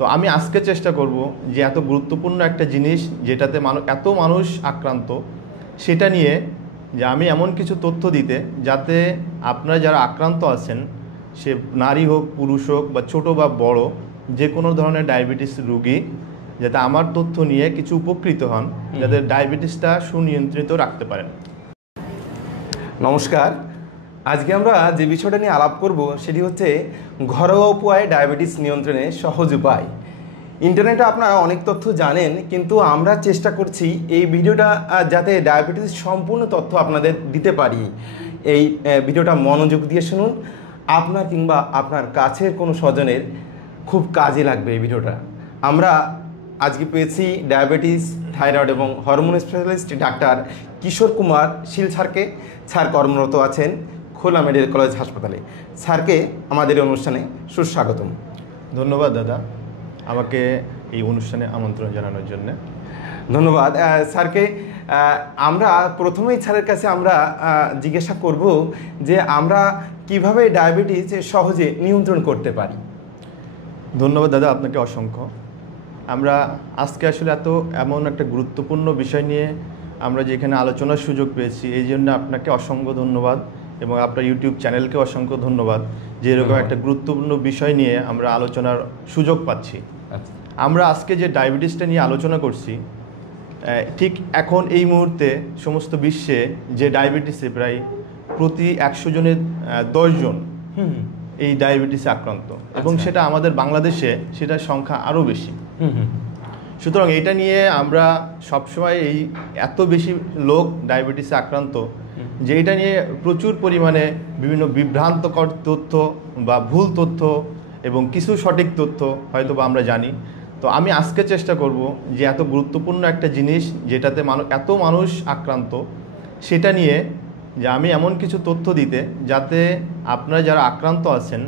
তো আমি আজকে চেষ্টা করব যে এত গুরুত্বপূর্ণ একটা জিনিস যেটাতে এত মানুষ আক্রান্ত সেটা নিয়ে যে আমি এমন কিছু তথ্য দিতে যাতে আপনারা যারা আক্রান্ত আছেন, সে নারী হোক, পুরুষ হোক বা ছোট বা বড়, যে কোনো ধরনের ডায়াবেটিস রোগী যাতে আমার তথ্য নিয়ে কিছু উপকৃত হন, যাতে ডায়াবেটিসটা সুনিয়ন্ত্রিত রাখতে পারেন। নমস্কার, আজকে আমরা যে বিষয়টা নিয়ে আলাপ করব সেটি হচ্ছে ঘরোয়া উপায়ে ডায়াবেটিস নিয়ন্ত্রণে সহজ উপায়। ইন্টারনেটে আপনারা অনেক তথ্য জানেন, কিন্তু আমরা চেষ্টা করছি এই ভিডিওটা যাতে ডায়াবেটিস সম্পূর্ণ তথ্য আপনাদের দিতে পারি। এই ভিডিওটা মনোযোগ দিয়ে শুনুন, আপনার কিংবা আপনার কাছের কোনো স্বজনের খুব কাজে লাগবে এই ভিডিওটা। আমরা আজকে পেয়েছি ডায়াবেটিস, থাইরয়েড এবং hormone specialist doctor Kishore Kumar শীল স্যারকে। স্যার কর্মরত আছেন খুলনা মেডিকেল কলেজ হাসপাতালে। স্যারকে আমাদের এই অনুষ্ঠানে সুস্বাগতম। ধন্যবাদ দাদা, আমাকে এই অনুষ্ঠানে আমন্ত্রণ জানানোর জন্য। ধন্যবাদ স্যারকে। আমরা প্রথমেই স্যারের কাছে আমরা জিজ্ঞাসা করব যে আমরা কিভাবে ডায়াবেটিস সহজে নিয়ন্ত্রণ করতে পারি। ধন্যবাদ দাদা, আপনাকে অসংখ্য। আমরা আজকে আসলে এমন একটা গুরুত্বপূর্ণ বিষয় নিয়ে আমরা যেখানে আলোচনার সুযোগ পেয়েছি, এই জন্য আপনাকে অসংখ্য ধন্যবাদ এবং আপনার ইউটিউব চ্যানেলকে অসংখ্য ধন্যবাদ যে এরকম একটা গুরুত্বপূর্ণ বিষয় নিয়ে আমরা আলোচনার সুযোগ পাচ্ছি। আমরা আজকে যে ডায়াবেটিসটা নিয়ে আলোচনা করছি, ঠিক এখন এই মুহূর্তে সমস্ত বিশ্বে যে ডায়াবেটিসে প্রায় প্রতি 100 জনের 10 জন এই ডায়াবেটিসে আক্রান্ত, এবং সেটা আমাদের বাংলাদেশে সেটার সংখ্যা আরও বেশি। সুতরাং এটা নিয়ে আমরা সবসময় এই এত বেশি লোক ডায়াবেটিসে আক্রান্ত যে এটা নিয়ে প্রচুর পরিমাণে বিভিন্ন বিভ্রান্তকর তথ্য বা ভুল তথ্য এবং কিছু সঠিক তথ্য হয়তো বা আমরা জানি। তো আমি আজকে চেষ্টা করব যে এত গুরুত্বপূর্ণ একটা জিনিস যেটাতে এত মানুষ আক্রান্ত সেটা নিয়ে যে আমি এমন কিছু তথ্য দিতে যাতে আপনারা যারা আক্রান্ত আছেন,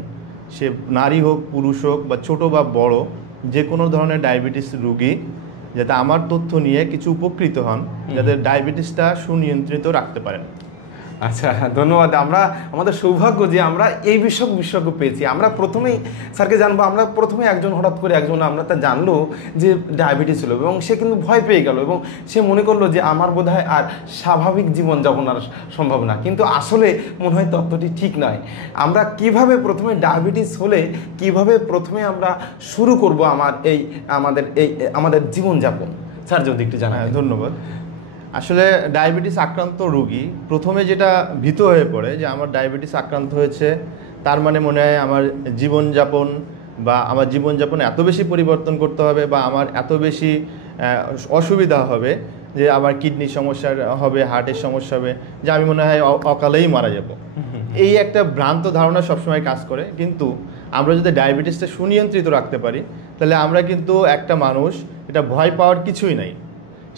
সে নারী হোক, পুরুষ হোক বা ছোট বা বড়, যে কোনো ধরনের ডায়াবেটিস রোগী যাতে আমার তথ্য নিয়ে কিছু উপকৃত হন, যাতে ডায়াবেটিসটা সুনিয়ন্ত্রিত রাখতে পারেন। আচ্ছা, ধন্যবাদ। আমাদের সৌভাগ্য যে আমরা এই বিশেষজ্ঞ পেয়েছি। আমরা প্রথমেই স্যারকে জানবো। আমরা প্রথমে হঠাৎ করে আমরা তা জানলো যে ডায়াবেটিস হলো এবং সে কিন্তু ভয় পেয়ে গেল এবং সে মনে করলো যে আমার বোধহয় আর স্বাভাবিক জীবনযাপন আর সম্ভব না। কিন্তু আসলে মনে হয় তথ্যটি ঠিক নয়। আমরা কিভাবে প্রথমে ডায়াবেটিস হলে কিভাবে প্রথমে আমরা শুরু করব আমাদের জীবনযাপন, স্যার যদি একটু জানান। ধন্যবাদ। আসলে ডায়াবেটিস আক্রান্ত রোগী প্রথমে যেটা ভীত হয়ে পড়ে যে আমার ডায়াবেটিস আক্রান্ত হয়েছে, তার মানে মনে হয় আমার জীবনযাপনে এত বেশি পরিবর্তন করতে হবে বা আমার এত বেশি অসুবিধা হবে যে আমার কিডনির সমস্যা হবে, হার্টের সমস্যা হবে, যে আমি মনে হয় অকালেই মারা যাব। এই একটা ভ্রান্ত ধারণা সবসময় কাজ করে। কিন্তু আমরা যদি ডায়াবেটিসটা সুনিয়ন্ত্রিত রাখতে পারি, তাহলে আমরা কিন্তু একটা মানুষ, এটা ভয় পাওয়ার কিছুই নাই।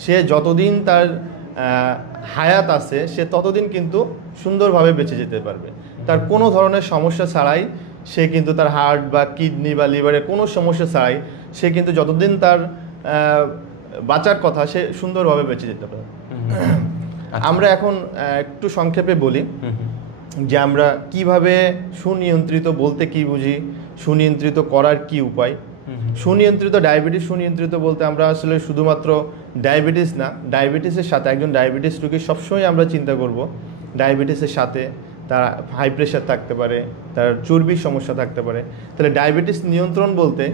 সে যতদিন তার হায়াত আছে সে ততদিন কিন্তু সুন্দরভাবে বেঁচে যেতে পারবে। তার কোনো ধরনের সমস্যা ছাড়াই সে কিন্তু তার হার্ট বা কিডনি বা লিভারের কোনো সমস্যা ছাড়াই সে কিন্তু যতদিন তার বাঁচার কথা সে সুন্দরভাবে বেঁচে যেতে পারে। আমরা এখন একটু সংক্ষেপে বলি যে আমরা কিভাবে সুনিয়ন্ত্রিত বলতে কি বুঝি, সুনিয়ন্ত্রিত করার কি উপায়। সুনিয়ন্ত্রিত সুনিয়ন্ত্রিত বলতে আমরা আসলে শুধুমাত্র ডায়াবেটিস না, ডায়াবেটিসের সাথে একজন ডায়াবেটিস রোগী সবসময় আমরা চিন্তা করব ডায়াবেটিসের সাথে তার হাই প্রেশার থাকতে পারে, তার চর্বির সমস্যা থাকতে পারে। তাহলে ডায়াবেটিস নিয়ন্ত্রণ বলতে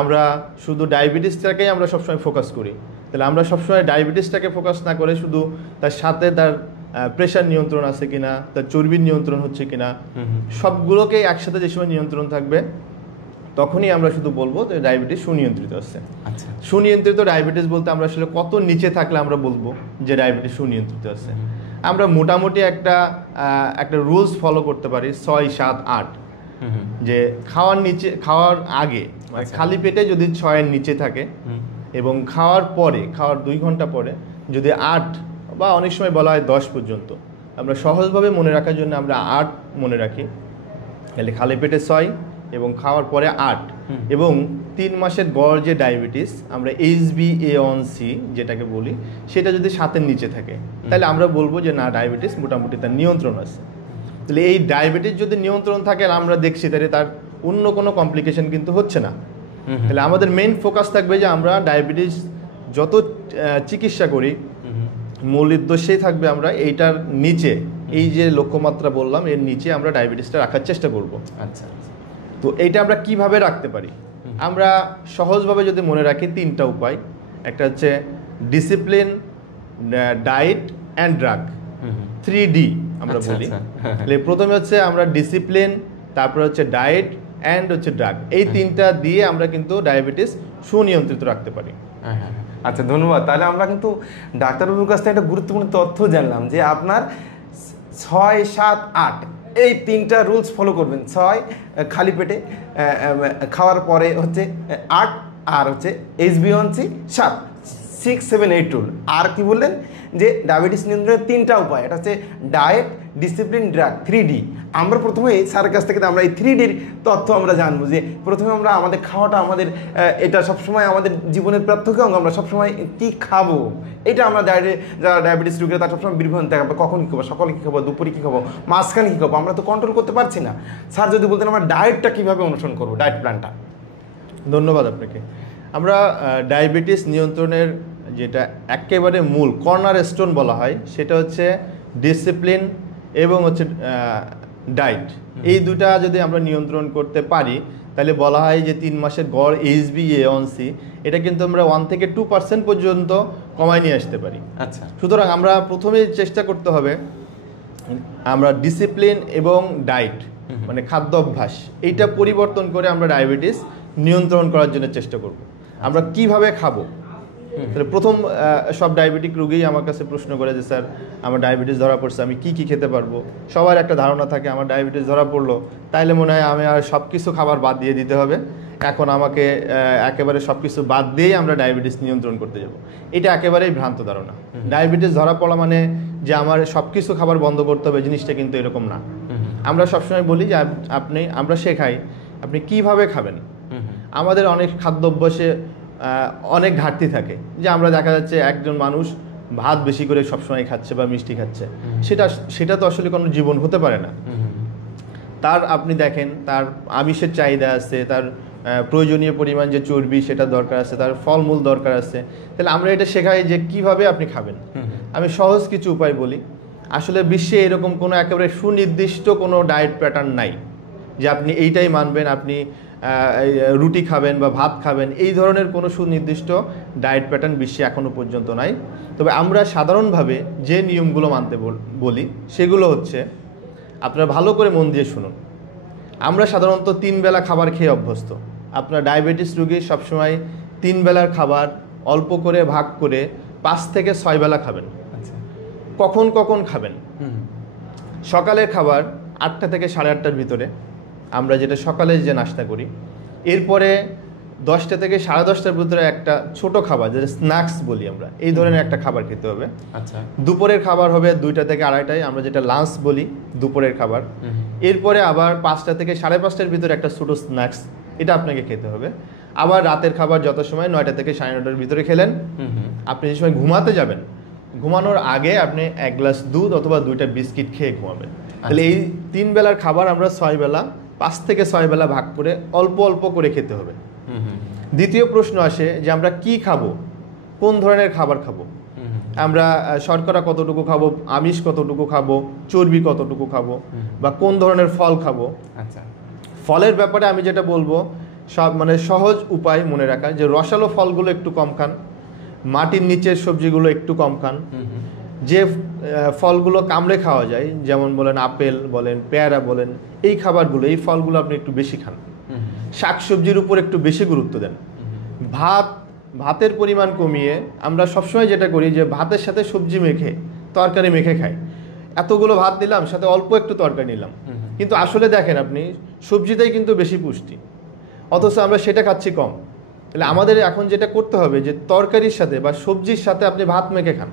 আমরা শুধু ডায়াবেটিসটাকেই আমরা সবসময় ফোকাস করি। তাহলে আমরা সবসময় ডায়াবেটিসটাকে ফোকাস না করে শুধু তার সাথে তার প্রেশার নিয়ন্ত্রণ আছে কিনা, তার চর্বির নিয়ন্ত্রণ হচ্ছে কিনা, সবগুলোকে একসাথে যে সময় নিয়ন্ত্রণ থাকবে তখনই আমরা শুধু বলবো যে ডায়াবেটিস সুনিয়ন্ত্রিত আছে। আচ্ছা, সুনিয়ন্ত্রিত ডায়াবেটিস বলতে আমরা আসলে কত নিচে থাকলে আমরা বলবো যে ডায়াবেটিস সুনিয়ন্ত্রিত আছে। আমরা মোটামুটি একটা রুলস ফলো করতে পারি 6, 7, 8, যে খাওয়ার আগে মানে খালি পেটে যদি 6-এর নিচে থাকে এবং খাওয়ার 2 ঘন্টা পরে যদি 8 বা অনেক সময় বলা হয় 10 পর্যন্ত, আমরা সহজভাবে মনে রাখার জন্য আমরা 8 মনে রাখি। তাহলে খালি পেটে 6 এবং খাওয়ার পরে 8 এবং 3 মাসের গড় যে ডায়াবেটিস আমরা HbA1c যেটাকে বলি, সেটা যদি 7-এর নিচে থাকে তাহলে আমরা বলবো যে না, ডায়াবেটিস মোটামুটি তার নিয়ন্ত্রণ আছে। তাহলে এই ডায়াবেটিস যদি নিয়ন্ত্রণ থাকে আর আমরা দেখছি তাহলে তার অন্য কোনো কমপ্লিকেশন কিন্তু হচ্ছে না। তাহলে আমাদের মেইন ফোকাস থাকবে যে আমরা ডায়াবেটিস যত চিকিৎসা করি মূল উদ্দেশ্যেই থাকবে আমরা এইটার নিচে, এই যে লক্ষ্যমাত্রা বললাম এর নিচে আমরা ডায়াবেটিসটা রাখার চেষ্টা করব। আচ্ছা, তো এইটা আমরা কিভাবে রাখতে পারি? আমরা সহজভাবে যদি মনে রাখি 3টা উপায়। একটা হচ্ছে discipline, diet and drug, 3D আমরা বলি। তাহলে প্রথমে হচ্ছে আমরা ডিসিপ্লিন, তারপরে হচ্ছে ডায়েট অ্যান্ড হচ্ছে ড্রাগ, এই 3টা দিয়ে আমরা কিন্তু ডায়াবেটিস সুনিয়ন্ত্রিত রাখতে পারি। আচ্ছা, ধন্যবাদ। তাহলে আমরা কিন্তু ডাক্তারবাবুর কাছ থেকে একটা গুরুত্বপূর্ণ তথ্য জানলাম যে আপনার 6, 7, 8 এই 3টা রুলস ফলো করবেন। 6 খালি পেটে খাওয়ার পরে হচ্ছে 8, আর হচ্ছে HbA1c 7, 6, 7, 8 রুল। আর কি বললেন যে ডায়াবেটিস নিয়ন্ত্রণের 3টা উপায়, এটা হচ্ছে ডায়েট, ডিসিপ্লিন, ড্রাগ, 3D। আমরা প্রথমে স্যারের কাছ থেকে আমরা এই 3Dর তথ্য আমরা জানবো যে প্রথমে আমরা আমাদের খাওয়াটা, আমাদের এটা সবসময় আমাদের জীবনের প্রত্যক্ষ অঙ্গ। আমরা সবসময় কী খাবো এটা আমরা যারা ডায়াবেটিস রোগীরা তারা সবসময় বিভ্রান্ত থাকে, আমরা কখন কী খাবো, সকালে কী খাবো, দুপুরে কী খাবো, মাঝখানে কী খাবো, আমরা তো কন্ট্রোল করতে পারছি না। স্যার যদি বলতেন আমরা ডায়েটটা কীভাবে অনুসরণ করবো, ডায়েট প্ল্যানটা। ধন্যবাদ আপনাকে। আমরা ডায়াবেটিস নিয়ন্ত্রণের যেটা একেবারে মূল কর্নার স্টোন বলা হয় সেটা হচ্ছে ডিসিপ্লিন এবং হচ্ছে ডায়েট। এই দুটা যদি আমরা নিয়ন্ত্রণ করতে পারি তাহলে বলা হয় যে 3 মাসের গড় HbA1c এটা কিন্তু আমরা 1 থেকে 2% পর্যন্ত কমায় নিয়ে আসতে পারি। আচ্ছা, সুতরাং আমরা প্রথমে চেষ্টা করতে হবে আমরা ডিসিপ্লিন এবং ডায়েট মানে খাদ্য অভ্যাস এইটা পরিবর্তন করে আমরা ডায়াবেটিস নিয়ন্ত্রণ করার জন্য চেষ্টা করব। আমরা কিভাবে খাবো? তাহলে প্রথম সব ডায়াবেটিক রোগীই আমার কাছে প্রশ্ন করে যে স্যার আমার ডায়াবেটিস ধরা পড়ছে, আমি কি কি খেতে পারবো? সবার একটা ধারণা থাকে আমার ডায়াবেটিস ধরা পড়লো তাইলে মনে হয় আমি আর সব কিছু খাবার বাদ দিয়ে দিতে হবে, এখন আমাকে একেবারে সব কিছু বাদ দিয়েই আমরা ডায়াবেটিস নিয়ন্ত্রণ করতে যাব। এটা একেবারেই ভ্রান্ত ধারণা। ডায়াবেটিস ধরা পড়া মানে যে আমার সব কিছু খাবার বন্ধ করতে হবে, জিনিসটা কিন্তু এরকম না। আমরা সবসময় বলি যে আমরা শেখাই আপনি কিভাবে খাবেন। আমাদের অনেক খাদ্য অভ্যাসে অনেক ঘাটতি থাকে, যে আমরা দেখা যাচ্ছে একজন মানুষ ভাত বেশি করে সবসময় খাচ্ছে বা মিষ্টি খাচ্ছে, সেটা তো আসলে কোনো জীবন হতে পারে না। তার আপনি দেখেন তার আমিষের চাহিদা আছে, তার প্রয়োজনীয় পরিমাণ যে চর্বি সেটা দরকার আছে, তার ফলমূল দরকার আছে। তাহলে আমরা এটা শেখাই যে কিভাবে আপনি খাবেন। আমি সহজ কিছু উপায় বলি। আসলে বিশ্বে এরকম কোনো একেবারে সুনির্দিষ্ট কোনো ডায়েট প্যাটার্ন নাই যে আপনি এইটাই মানবেন, আপনি রুটি খাবেন বা ভাত খাবেন, এই ধরনের কোনো সুনির্দিষ্ট ডায়েট প্যাটার্ন বিশ্বে এখনও পর্যন্ত নাই। তবে আমরা সাধারণভাবে যে নিয়মগুলো মানতে বলি সেগুলো হচ্ছে, আপনারা ভালো করে মন দিয়ে শুনুন। আমরা সাধারণত 3 বেলা খাবার খেয়ে অভ্যস্ত। আপনার ডায়াবেটিস রোগী সবসময় 3 বেলার খাবার অল্প করে ভাগ করে 5 থেকে 6 বেলা খাবেন। কখন কখন খাবেন? সকালের খাবার 8টা থেকে 8:30টার ভিতরে, আমরা যেটা সকালে যে নাস্তা করি। এরপরে 10টা থেকে 10:30টার ভিতরে একটা ছোট খাবার যেটা স্ন্যাক্স বলি আমরা, এই ধরনের একটা খাবার খেতে হবে। আচ্ছা, দুপুরের খাবার হবে 2টা থেকে 2:30টায়, আমরা যেটা লাঞ্চ বলি দুপুরের খাবার। এরপরে আবার 5টা থেকে 5:30টার ভিতরে একটা ছোটো স্ন্যাক্স, এটা আপনাকে খেতে হবে। আবার রাতের খাবার যত সময় 9টা থেকে 9:30টার ভিতরে খেলেন। আপনি যে সময় ঘুমাতে যাবেন, ঘুমানোর আগে আপনি 1 গ্লাস দুধ অথবা 2টা বিস্কিট খেয়ে ঘুমাবেন। তাহলে এই 3 বেলার খাবার আমরা 6 বেলা 5 থেকে 6 বেলা ভাগ করে অল্প অল্প করে খেতে হবে। দ্বিতীয় প্রশ্ন আসে যে আমরা কি খাবো, কোন ধরনের খাবার খাবো, আমরা শর্করা কতটুকু খাবো, আমিষ কতটুকু খাবো, চর্বি কতটুকু খাবো, বা কোন ধরনের ফল খাবো। আচ্ছা, ফলের ব্যাপারে আমি যেটা বলবো মানে সহজ উপায় মনে রাখা যে রসালো ফলগুলো একটু কম খান, মাটির নিচের সবজিগুলো একটু কম খান, যে ফলগুলো কামড়ে খাওয়া যায় যেমন বলেন আপেল বলেন, পেয়ারা বলেন, এই খাবারগুলো, এই ফলগুলো আপনি একটু বেশি খান। শাকসবজির উপর একটু বেশি গুরুত্ব দেন। ভাতের পরিমাণ কমিয়ে আমরা সবসময় যেটা করি যে ভাতের সাথে সবজি মেখে, তরকারি মেখে খাই। এতগুলো ভাত নিলাম, সাথে অল্প একটু তরকারি নিলাম, কিন্তু আসলে দেখেন আপনি সবজিতেই কিন্তু বেশি পুষ্টি, অথচ আমরা সেটা খাচ্ছি কম। তাহলে আমাদের এখন যেটা করতে হবে যে তরকারির সাথে বা সবজির সাথে আপনি ভাত মেখে খান,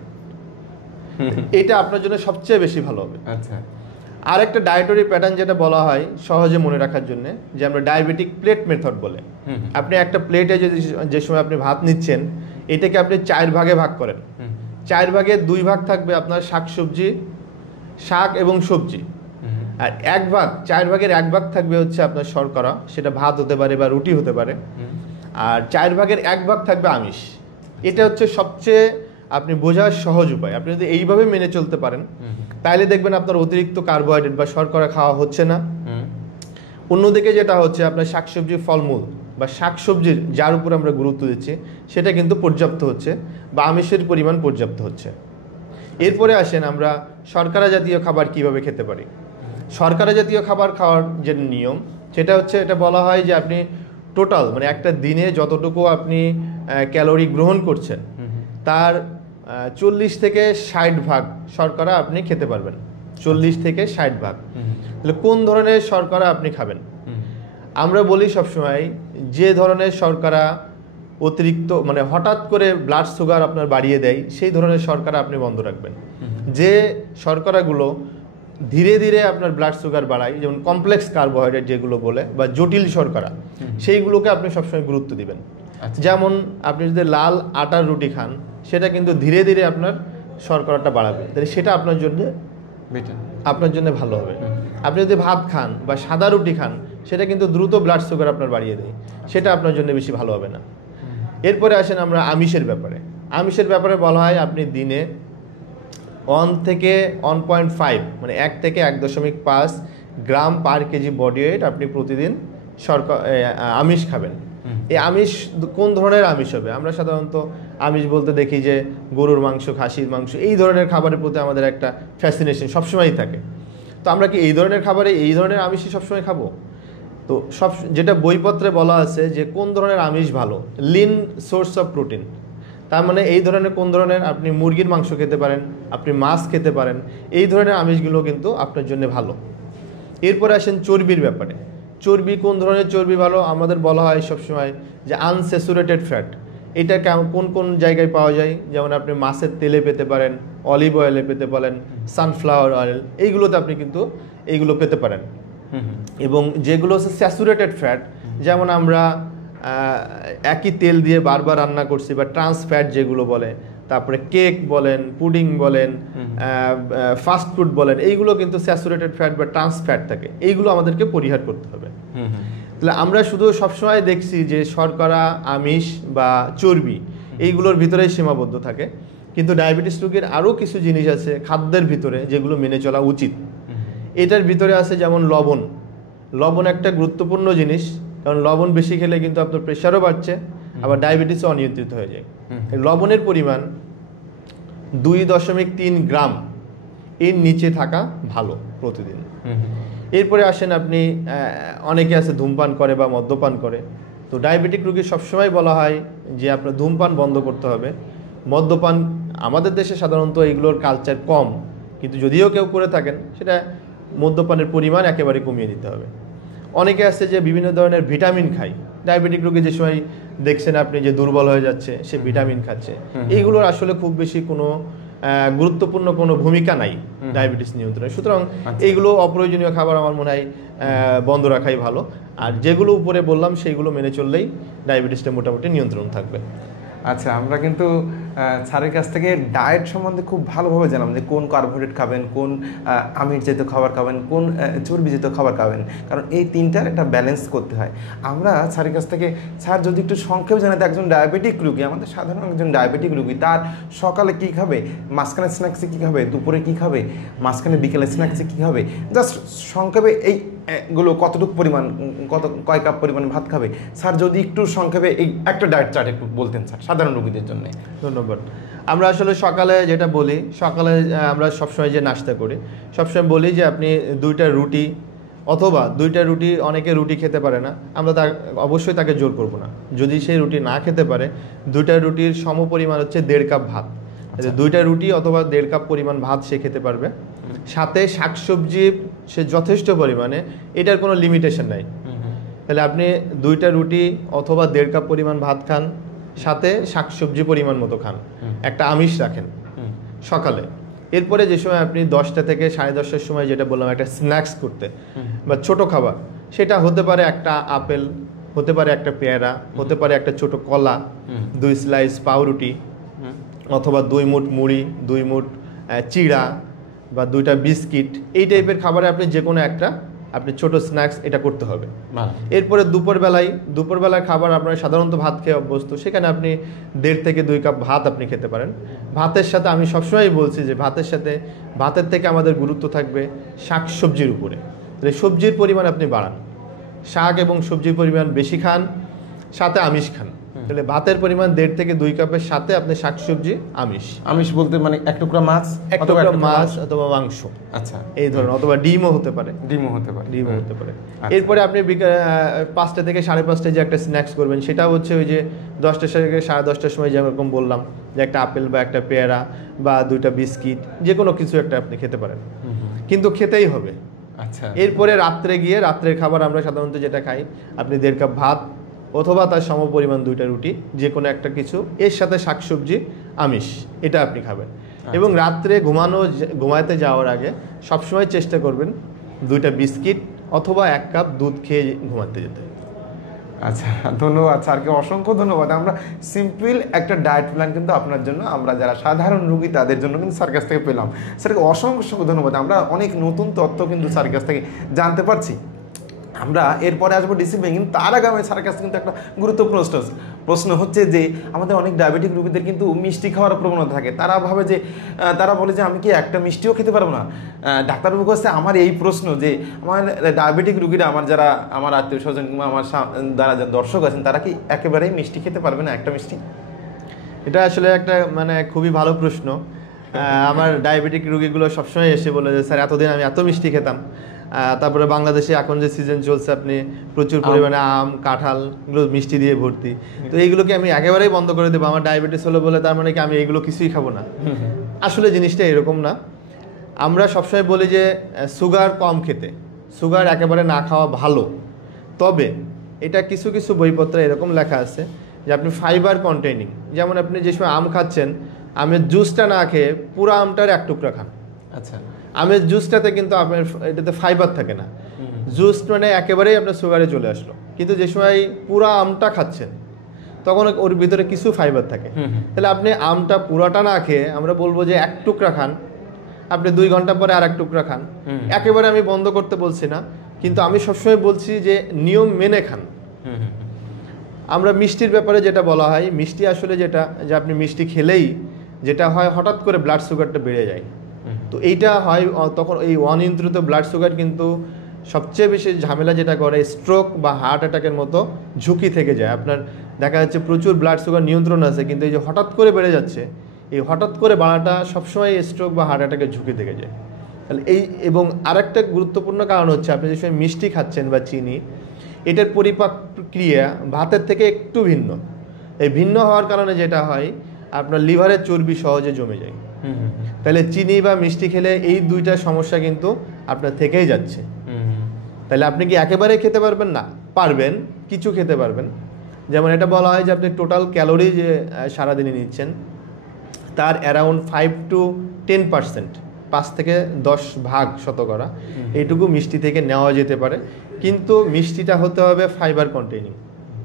এটা আপনার জন্য সবচেয়ে বেশি ভালো হবে। আচ্ছা, আর একটা ডায়েটরি প্যাটার্ন যেটা বলা হয় সহজে মনে রাখার জন্য, যে আমরা ডায়াবেটিক প্লেট মেথড বলে। আপনি একটা প্লেটে যে সময় আপনি ভাত নিচ্ছেন, এটাকে আপনি 4 ভাগে ভাগ করেন। 4 ভাগে 2 ভাগ থাকবে আপনার শাক এবং সবজি, আর 4 ভাগের 1 ভাগ থাকবে হচ্ছে আপনার শর্করা, সেটা ভাত হতে পারে বা রুটি হতে পারে। আর 4 ভাগের 1 ভাগ থাকবে আমিষ। এটা হচ্ছে সবচেয়ে আপনি বোঝার সহজ উপায়। আপনি যদি এইভাবে মেনে চলতে পারেন তাহলে দেখবেন আপনার অতিরিক্ত কার্বোহাইড্রেট বা শর্করা খাওয়া হচ্ছে না। অন্যদিকে যেটা হচ্ছে আপনার শাকসবজি, ফলমূল বা শাকসবজির যার উপর আমরা গুরুত্ব দিচ্ছি সেটা কিন্তু পর্যাপ্ত হচ্ছে বা আমিষের পরিমাণ পর্যাপ্ত হচ্ছে। এরপরে আসেন আমরা শর্করা জাতীয় খাবার কিভাবে খেতে পারি। শর্করা জাতীয় খাবার খাওয়ার যে নিয়ম সেটা হচ্ছে, এটা বলা হয় যে আপনি টোটাল মানে একটা দিনে যতটুকু আপনি ক্যালোরি গ্রহণ করছেন তার 40 থেকে 60 ভাগ শর্করা আপনি খেতে পারবেন। 40 থেকে 60 ভাগ। তাহলে কোন ধরনের শর্করা আপনি খাবেন? আমরা বলি সবসময় যে ধরনের শর্করা অতিরিক্ত মানে হঠাৎ করে ব্লাড সুগার আপনার বাড়িয়ে দেয় সেই ধরনের শর্করা আপনি বন্ধ রাখবেন। যে শর্করাগুলো ধীরে ধীরে আপনার ব্লাড সুগার বাড়ায়, যেমন কমপ্লেক্স কার্বোহাইড্রেট যেগুলো বলে বা জটিল শর্করা, সেইগুলোকে আপনি সবসময় গুরুত্ব দিবেন। যেমন আপনি যদি লাল আটার রুটি খান সেটা কিন্তু ধীরে ধীরে আপনার শর্করাটা বাড়াবে, তাহলে সেটা আপনার জন্য ভালো হবে। আপনি যদি ভাত খান বা সাদা রুটি খান সেটা কিন্তু দ্রুত ব্লাড সুগার আপনার বাড়িয়ে দেয়, সেটা আপনার জন্য বেশি ভালো হবে না। এরপরে আসেন আমরা আমিষের ব্যাপারে। আমিষের ব্যাপারে বলা হয় আপনি দিনে 1 থেকে 1.5 মানে 1 থেকে 1.5 গ্রাম পার কেজি বডি ওয়েট আপনি প্রতিদিন আমিষ খাবেন। এই আমিষ কোন ধরনের আমিষ হবে? আমরা সাধারণত আমিষ বলতে দেখি যে গরুর মাংস, খাসির মাংস, এই ধরনের খাবারের প্রতি আমাদের একটা ফ্যাসিনেশন সবসময়ই থাকে। তো আমরা কি এই ধরনের খাবারে এই ধরনের আমিষই সবসময় খাবো? তো যেটা বইপত্রে বলা আছে যে কোন ধরনের আমিষ ভালো, লিন সোর্স অফ প্রোটিন, তার মানে এই ধরনের কোন ধরনের আপনি মুরগির মাংস খেতে পারেন, আপনি মাছ খেতে পারেন, এই ধরনের আমিষগুলো কিন্তু আপনার জন্য ভালো। এরপরে আসেন চর্বির ব্যাপারে। চর্বি কোন ধরনের চর্বি ভালো? আমাদের বলা হয় সবসময় যে আনস্যাচুরেটেড ফ্যাট। এটা কোন কোন জায়গায় পাওয়া যায়? যেমন আপনি মাছের তেলে পেতে পারেন, অলিভ অয়েলে পেতে পারেন, সানফ্লাওয়ার অয়েল, এইগুলোতে আপনি কিন্তু এইগুলো পেতে পারেন। এবং যেগুলো হচ্ছে স্যাচুরেটেড ফ্যাট, যেমন আমরা একই তেল দিয়ে বারবার রান্না করছি বা ট্রান্স ফ্যাট যেগুলো বলে, তারপরে কেক বলেন, পুডিং বলেন, ফাস্ট ফুড বলেন, এইগুলো কিন্তু স্যাচুরেটেড ফ্যাট বা ট্রান্স ফ্যাট থাকে। এইগুলো আমাদেরকে পরিহার করতে হবে। তাহলে আমরা শুধু সবসময় দেখছি যে শর্করা, আমিষ বা চর্বি এইগুলোর ভিতরেই সীমাবদ্ধ থাকে, কিন্তু ডায়াবেটিস রোগীর আরও কিছু জিনিস আছে খাদ্যের ভিতরে যেগুলো মেনে চলা উচিত। এটার ভিতরে আছে যেমন লবণ। লবণ একটা গুরুত্বপূর্ণ জিনিস, কারণ লবণ বেশি খেলে কিন্তু আপনার প্রেশারও বাড়ছে, আবার ডায়াবেটিসও অনিয়ন্ত্রিত হয়ে যায়। লবণের পরিমাণ 2.3 গ্রাম এর নিচে থাকা ভালো প্রতিদিন। এরপরে আসেন আপনি অনেকে আছে ধূমপান করে বা মদ্যপান করে। তো ডায়াবেটিক রোগী সবসময় বলা হয় যে আপনার ধূমপান বন্ধ করতে হবে। মদ্যপান আমাদের দেশে সাধারণত এগুলোর কালচার কম, কিন্তু যদিও কেউ করে থাকেন সেটা মদ্যপানের পরিমাণ একেবারে কমিয়ে দিতে হবে। অনেকে আছে যে বিভিন্ন ধরনের ভিটামিন খায়। ডায়াবেটিক রোগী যে সময় দেখছেন আপনি যে দুর্বল হয়ে যাচ্ছে, সে ভিটামিন খাচ্ছে। এইগুলোর আসলে খুব বেশি কোনো গুরুত্বপূর্ণ কোনো ভূমিকা নাই ডায়াবেটিস নিয়ন্ত্রণে। সুতরাং এইগুলো অপ্রয়োজনীয় খাবার আমার মনে হয় বন্ধ রাখাই ভালো। আর যেগুলো উপরে বললাম সেইগুলো মেনে চললেই ডায়াবেটিসটা মোটামুটি নিয়ন্ত্রণ থাকবে। আচ্ছা, আমরা কিন্তু স্যারের কাছ থেকে ডায়েট সম্বন্ধে খুব ভালোভাবে জানলাম যে কোন কার্বোহাইড্রেট খাবেন, কোন আমিষ জাতীয় খাবার খাবেন, কোন চর্বি জাতীয় খাবার খাবেন, কারণ এই তিনটার একটা ব্যালেন্স করতে হয়। আমরা স্যারের কাছ থেকে, স্যার যদি একটু সংক্ষেপে জানাতে, একজন ডায়াবেটিক রোগী, আমাদের সাধারণ একজন ডায়াবেটিক রোগী, তার সকালে কী খাবে, মাঝখানে স্ন্যাক্সে কী খাবে, দুপুরে কী খাবে, মাঝখানে বিকেলে স্ন্যাক্সে কী খাবে, জাস্ট সংক্ষেপে এইগুলো কতটুকু পরিমাণ, কয় কাপ পরিমাণ ভাত খাবে, স্যার যদি একটু সংক্ষেপে এই একটা ডায়েট চার্ট একটু বলতেন স্যার সাধারণ রোগীদের জন্য। ধন্যবাদ। আমরা আসলে সকালে যেটা বলি, সকালে আমরা সবসময় যে নাস্তা করি, সবসময় বলি যে আপনি 2টা রুটি অথবা 2টা রুটি, অনেকে রুটি খেতে পারে না, আমরা অবশ্যই তাকে জোর করব না। যদি সেই রুটি না খেতে পারে, 2টা রুটির সমপরিমাণ হচ্ছে 1.5 কাপ ভাত। 2টা রুটি অথবা 1.5 কাপ পরিমাণ ভাত সে খেতে পারবে। সাথে শাকসবজি সে যথেষ্ট পরিমাণে, এটার কোনো লিমিটেশন নাই। তাহলে আপনি 2টা রুটি অথবা 1.5 কাপ পরিমাণ ভাত খান, সাথে শাকসবজি পরিমাণ মতো খান, একটা আমিষ রাখেন সকালে। এরপরে যে সময় আপনি 10টা থেকে 10:30টার সময় যেটা বললাম একটা স্ন্যাক্স করতে বা ছোট খাবার, সেটা হতে পারে একটা আপেল, হতে পারে একটা পেয়ারা, হতে পারে একটা ছোট কলা, 2 স্লাইস পাউরুটি, অথবা 2 মুঠ মুড়ি, 2 মুঠ চিড়া বা 2টা বিস্কিট। এই টাইপের খাবারে আপনি যে কোনো একটা আপনি ছোট স্ন্যাক্স এটা করতে হবে। এরপরে দুপুরবেলার খাবার আপনারা সাধারণত ভাত খেয়ে অভ্যস্ত, সেখানে আপনি 1.5 থেকে 2 কাপ ভাত আপনি খেতে পারেন। ভাতের সাথে আমি সবসময় বলছি যে ভাতের থেকে আমাদের গুরুত্ব থাকবে শাক সবজির উপরে। তাহলে সবজির পরিমাণ আপনি বাড়ান, শাক এবং সবজির পরিমাণ বেশি খান, সাথে আমিষ খান। তাহলে ভাতের পরিমাণ 1.5 থেকে 2 কাপের সাথে আপনি শাকসবজি, আমিষ বলতে মানে 1 টুকরা মাছ, অথবা মাংস, আচ্ছা এই ধরনের, অথবা ডিমও হতে পারে। এরপরে আপনি 5টা থেকে 5:30টায় যে একটা স্ন্যাক্স করবেন, সেটা হচ্ছে ওই যে 10টা থেকে 10:30টার সময় যেরকম বললাম যে একটা আপেল বা একটা পেয়ারা বা 2টা বিস্কিট, যে কোনো কিছু একটা আপনি খেতে পারেন, কিন্তু খেতেই হবে। আচ্ছা, এরপরে রাত্রের খাবার আমরা সাধারণত যেটা খাই, আপনি 1.5 কাপ ভাত অথবা তার সমপরিমাণ 2টা রুটি, যে কোনো একটা কিছু, এর সাথে শাকসবজি, আমিষ, এটা আপনি খাবেন। এবং রাত্রে ঘুমাতে যাওয়ার আগে সবসময় চেষ্টা করবেন 2টা বিস্কিট অথবা 1 কাপ দুধ খেয়ে ঘুমাতে যেতে। আচ্ছা, ধন্যবাদ স্যারকে, অসংখ্য ধন্যবাদ। আমরা সিম্পল একটা ডায়েট প্ল্যান কিন্তু আপনার জন্য, আমরা যারা সাধারণ রোগী তাদের জন্য কিন্তু স্যার কাছ থেকে পেলাম। স্যারকে অসংখ্য ধন্যবাদ। আমরা অনেক নতুন তথ্য কিন্তু স্যার কাছ থেকে জানতে পারছি। আমরা এরপরে আসবো ডিসিপ্লিন, কিন্তু তার আগে আমি স্যারের কাছে কিন্তু একটা গুরুত্বপূর্ণ প্রশ্ন হচ্ছে যে আমাদের অনেক ডায়াবেটিক রোগীদের কিন্তু মিষ্টি খাওয়ার প্রবণতা থাকে। তারা বলে যে আমি কি একটা মিষ্টিও খেতে পারবো না। ডাক্তারবাবু কাছে আমার এই প্রশ্ন যে আমার ডায়াবেটিক রোগীরা, আমার আত্মীয় স্বজন কিংবা আমার যারা দর্শক আছেন, তারা কি একেবারেই মিষ্টি খেতে পারবে না, একটা মিষ্টি? এটা আসলে একটা খুবই ভালো প্রশ্ন। আমার ডায়াবেটিক রোগীগুলো সবসময় এসে বলে যে স্যার এতদিন আমি এত মিষ্টি খেতাম, তারপরে বাংলাদেশে এখন যে সিজন চলছে, আপনি প্রচুর পরিমাণে আম, কাঁঠাল, এগুলো মিষ্টি দিয়ে ভর্তি, তো এইগুলোকে আমি একেবারেই বন্ধ করে দেবো, আমার ডায়াবেটিস হলো বলে তার মানে কি আমি এইগুলো কিছুই খাবো না? আসলে জিনিসটা এরকম না। আমরা সবসময় বলি যে সুগার কম খেতে, সুগার একেবারে না খাওয়া ভালো। তবে এটা কিছু কিছু বইপত্রে এরকম লেখা আছে যে আপনি ফাইবার কন্টেইনিং, যেমন আপনি যে সময় আম খাচ্ছেন, আমের জুসটা না খেয়ে পুরো আমটার 1 টুকরা খান। আচ্ছা, আমের জুসটাতে কিন্তু আপনার এটাতে ফাইবার থাকে না, জুস একেবারেই আপনার সুগারে চলে আসলো। কিন্তু যে সময় পুরো আমটা খাচ্ছেন, তখন ওর ভিতরে কিছু ফাইবার থাকে। তাহলে আপনি আমটা পুরাটা না খেয়ে আমরা বলবো যে 1 টুকরা খান, আপনি 2 ঘন্টা পরে আর 1 টুকরা খান। একেবারে আমি বন্ধ করতে বলছি না, কিন্তু আমি সবসময় বলছি যে নিয়ম মেনে খান। আমরা মিষ্টির ব্যাপারে যেটা বলা হয়, মিষ্টি আসলে যেটা যে আপনি মিষ্টি খেলেই যেটা হয়, হঠাৎ করে ব্লাড সুগারটা বেড়ে যায়। তো এইটা হয় তখন এই অনিয়ন্ত্রিত ব্লাড সুগার কিন্তু সবচেয়ে বেশি ঝামেলা যেটা করে, স্ট্রোক বা হার্ট অ্যাটাকের মতো ঝুঁকি থেকে যায়। আপনার দেখা যাচ্ছে প্রচুর ব্লাড সুগার নিয়ন্ত্রণ আছে, কিন্তু এই যে হঠাৎ করে বেড়ে যাচ্ছে, এই হঠাৎ করে বাড়াটা সবসময় স্ট্রোক বা হার্ট অ্যাটাকের ঝুঁকি থেকে যায়। তাহলে এবং আরেকটা গুরুত্বপূর্ণ কারণ হচ্ছে আপনি যে সময় মিষ্টি খাচ্ছেন বা চিনি, এটার পরিপাক প্রক্রিয়া ভাতের থেকে একটু ভিন্ন। এই ভিন্ন হওয়ার কারণে যেটা হয়, আপনার লিভারের চর্বি সহজে জমে যায়। তাহলে চিনি বা মিষ্টি খেলে এই 2টা সমস্যা কিন্তু আপনার থেকেই যাচ্ছে। তাহলে আপনি কি একেবারে খেতে পারবেন না? পারবেন, কিছু খেতে পারবেন। যেমন এটা বলা হয় যে আপনি টোটাল ক্যালোরি যে সারাদিনে নিচ্ছেন, তার অ্যারাউন্ড 5 to 10%, 5 থেকে 10 ভাগ শতকরা এইটুকু মিষ্টি থেকে নেওয়া যেতে পারে। কিন্তু মিষ্টিটা হতে হবে ফাইবার কন্টেইনিং।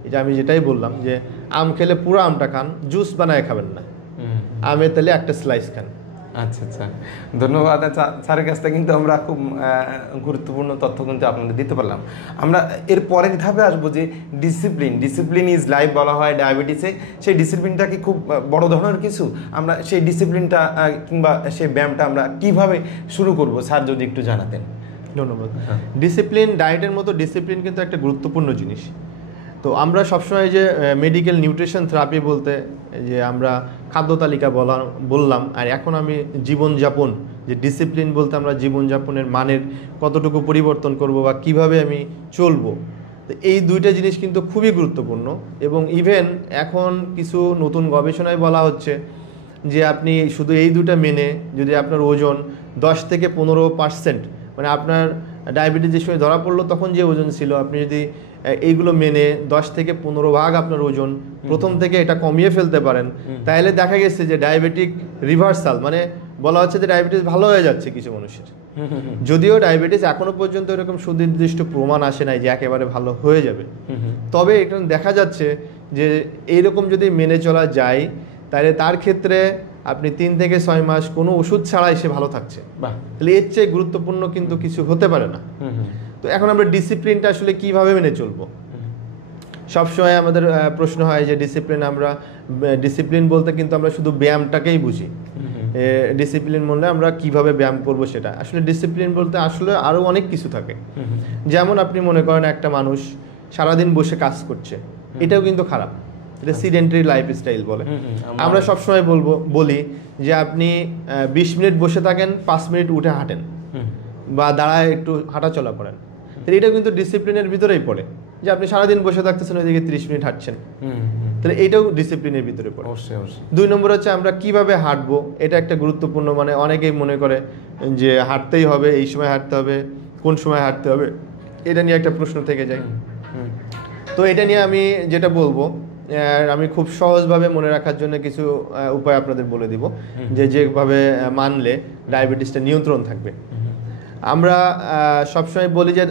এটা আমি যেটাই বললাম যে আম খেলে পুরো আমটা খান, জুস বানায় খাবেন না, আমের তাহলে একটা স্লাইস খান। আচ্ছা আচ্ছা, ধন্যবাদ। স্যারের কাছ থেকে কিন্তু আমরা খুব গুরুত্বপূর্ণ তথ্য কিন্তু আপনাদের দিতে পারলাম। আমরা এর পরের ধাপে আসবো যে ডিসিপ্লিন ইজ লাইফ বলা হয় ডায়াবেটিসে। সেই ডিসিপ্লিনটা কি খুব বড় ধরনের কিছু? আমরা সেই ডিসিপ্লিনটা কিংবা সেই ব্যায়ামটা আমরা কিভাবে শুরু করব, স্যার যদি একটু জানাতেন। ধন্যবাদ। ডিসিপ্লিন, ডায়েটের মতো ডিসিপ্লিন কিন্তু একটা গুরুত্বপূর্ণ জিনিস। তো আমরা সবসময় যে মেডিকেল নিউট্রিশন থেরাপি বলতে যে আমরা খাদ্য তালিকা বললাম, আর এখন আমি জীবনযাপন, যে ডিসিপ্লিন বলতে আমরা জীবনযাপনের মানের কতটুকু পরিবর্তন করব বা কিভাবে আমি চলবো। তো এই 2টা জিনিস কিন্তু খুবই গুরুত্বপূর্ণ। এবং ইভেন এখন কিছু নতুন গবেষণায় বলা হচ্ছে যে আপনি শুধু এই 2টা মেনে যদি আপনার ওজন 10 থেকে 15%, মানে আপনার ডায়াবেটিস যে সময় ধরা পড়লো তখন যে ওজন ছিল, আপনি যদি এইগুলো মেনে 10 থেকে 15 ভাগ আপনার ওজন প্রথম থেকে এটা কমিয়ে ফেলতে পারেন, তাহলে দেখা গেছে যে ডায়াবেটিক রিভার্সাল, মানে বলা হচ্ছে যে ডায়াবেটিস ভালো হয়ে যাচ্ছে কিছু মানুষের। যদিও ডায়াবেটিস এখনো পর্যন্ত এরকম সুনির্দিষ্ট প্রমাণ আসে নাই যে একেবারে ভালো হয়ে যাবে, তবে এটা দেখা যাচ্ছে যে এইরকম যদি মেনে চলা যায়, তাহলে তার ক্ষেত্রে আপনি 3 থেকে 6 মাস কোনো ওষুধ ছাড়াই সে ভালো থাকছে। তাহলে এর চেয়ে গুরুত্বপূর্ণ কিন্তু কিছু হতে পারে না। তো এখন আমরা ডিসিপ্লিনটা আসলে কিভাবে মেনে চলবো? সবসময় আমাদের প্রশ্ন হয় যে ডিসিপ্লিন বলতে কিন্তু আমরা শুধু ব্যায়ামটাকেই বুঝি। ডিসিপ্লিন বললে আমরা কিভাবে ব্যায়াম করব সেটা। আসলে ডিসিপ্লিন বলতে আসলে আরও অনেক কিছু থাকে। যেমন আপনি মনে করেন একটা মানুষ সারাদিন বসে কাজ করছে, এটাও কিন্তু খারাপ, এটা সিডেন্টারি লাইফস্টাইল বলে। আমরা সবসময় বলি যে আপনি 20 মিনিট বসে থাকেন, 5 মিনিট উঠে হাঁটেন বা দাঁড়ায় একটু হাঁটাচলা করেন, তাহলে এটা কিন্তু ডিসিপ্লিনের ভিতরেই পড়ে। যে আপনি সারাদিন বসে থাকতেছেন, ওইদিকে 30 মিনিট হাঁটছেন, তাহলে এটাও ডিসিপ্লিনের ভিতরে পড়ে। অবশ্যই অবশ্যই। 2 নম্বর হচ্ছে আমরা কিভাবে হাঁটবো, এটা একটা গুরুত্বপূর্ণ। মানে অনেকেই মনে করে যে হাঁটতেই হবে, এই সময় হাঁটতে হবে, কোন সময় হাঁটতে হবে, এটা নিয়ে একটা প্রশ্ন থেকে যায়। তো এটা নিয়ে আমি যেটা বলবো, আমি খুব সহজভাবে মনে রাখার জন্য কিছু উপায় আপনাদের বলে দিব, যেভাবে মানলে ডায়াবেটিসটা নিয়ন্ত্রণ থাকবে। আমরা সবসময় বলি যে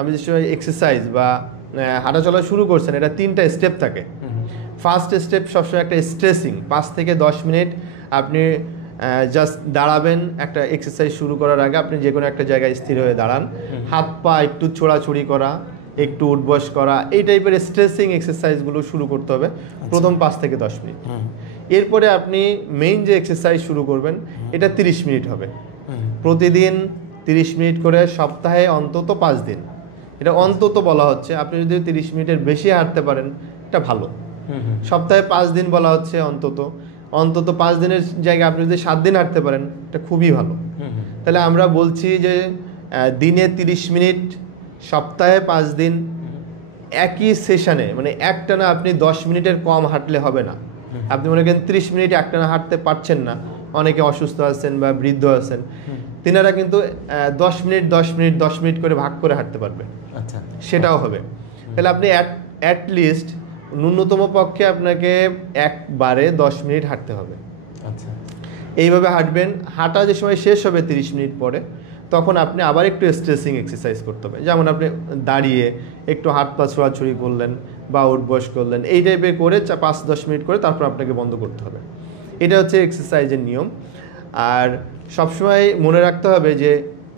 আমি যে সময় এক্সারসাইজ বা হাঁটাচলা শুরু করছেন, এটা 3টা স্টেপ থাকে। ফার্স্ট স্টেপ সবসময় একটা স্ট্রেসিং, 5 থেকে 10 মিনিট আপনি জাস্ট দাঁড়াবেন। একটা এক্সারসাইজ শুরু করার আগে আপনি যে কোনো একটা জায়গায় স্থির হয়ে দাঁড়ান, হাত পা একটু ছোড়াছুড়ি করা, একটু উঠবস করা, এই টাইপের স্ট্রেসিং এক্সারসাইজগুলো শুরু করতে হবে প্রথম 5 থেকে 10 মিনিট। এরপরে আপনি মেইন যে এক্সারসাইজ শুরু করবেন, এটা 30 মিনিট হবে। প্রতিদিন 30 মিনিট করে, সপ্তাহে অন্তত 5 দিন। এটা অন্তত বলা হচ্ছে, আপনি যদি 30 মিনিটের বেশি হাঁটতে পারেন এটা ভালো। সপ্তাহে 5 দিন বলা হচ্ছে অন্তত 5 দিনের জায়গায় আপনি যদি 7 দিন হাঁটতে পারেন এটা খুবই ভালো। তাহলে আমরা বলছি যে দিনে 30 মিনিট, সপ্তাহে 5 দিন, একই সেশনে, মানে একটানা আপনি 10 মিনিটের কম হাঁটলে হবে না। আপনি মনে করেন 30 মিনিট একটানা হাঁটতে পারছেন না, অনেকে অসুস্থ আছেন বা বৃদ্ধ আছেন, তিনারা কিন্তু 10 মিনিট 10 মিনিট 10 মিনিট করে ভাগ করে হাঁটতে পারবে। আচ্ছা, সেটাও হবে। তাহলে আপনি অ্যাটলিস্ট ন্যূনতম পক্ষে আপনাকে একবারে 10 মিনিট হাঁটতে হবে। আচ্ছা, এইভাবে হাঁটবেন। হাঁটা যে সময় শেষ হবে 30 মিনিট পরে, তখন আপনি আবার একটু স্ট্রেসিং এক্সারসাইজ করতে হবে। যেমন আপনি দাঁড়িয়ে একটু হাত পা ছোড়াছুড়ি করলেন বা উঠবস করলেন, এই টাইপের করে 5-10 মিনিট করে তারপর আপনাকে বন্ধ করতে হবে। এটা হচ্ছে এক্সারসাইজের নিয়ম। আর সবসময় মনে রাখতে হবে যে